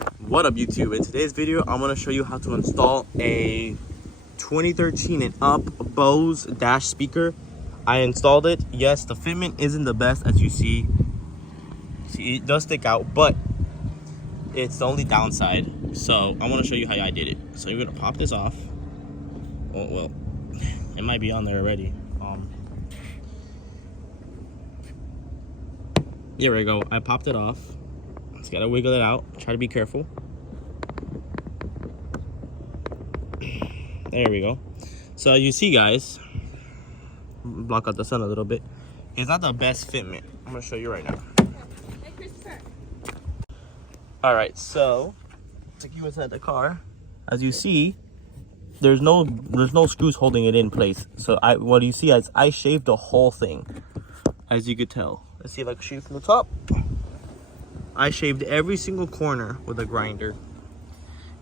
What up, YouTube? In today's video, I'm going to show you how to install a 2013 and up Bose dash speaker. I installed it. Yes, the fitment isn't the best, as you see. See, it does stick out, but it's the only downside. So I want to show you how I did it. So you're going to pop this off. Oh, well, it might be on there already. Here we go. I popped it off. Just gotta wiggle it out. Try to be careful. There we go. So you see, guys, block out the sun a little bit. It's not the best fitment. I'm gonna show you right now. Hey, Christopher. All right, so take you inside the car. As you see, there's no screws holding it in place. So what you see is I shaved the whole thing, as you could tell. Let's see if I can shoot it from the top. I shaved every single corner with a grinder,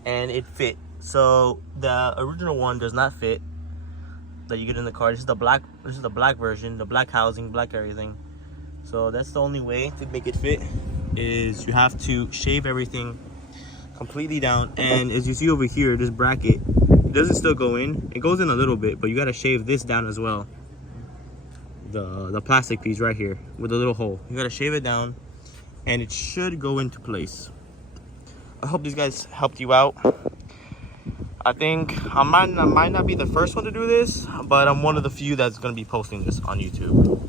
and it fit. So the original one does not fit that you get in the car. This is the black version, the black housing, black everything. So that's the only way to make it fit, is you have to shave everything completely down. And as you see over here, this bracket, it doesn't still go in. It goes in a little bit, but you got to shave this down as well. The plastic piece right here with a little hole, you got to shave it down, and it should go into place. I hope these guys helped you out. I think I might not be the first one to do this, but I'm one of the few that's going to be posting this on YouTube.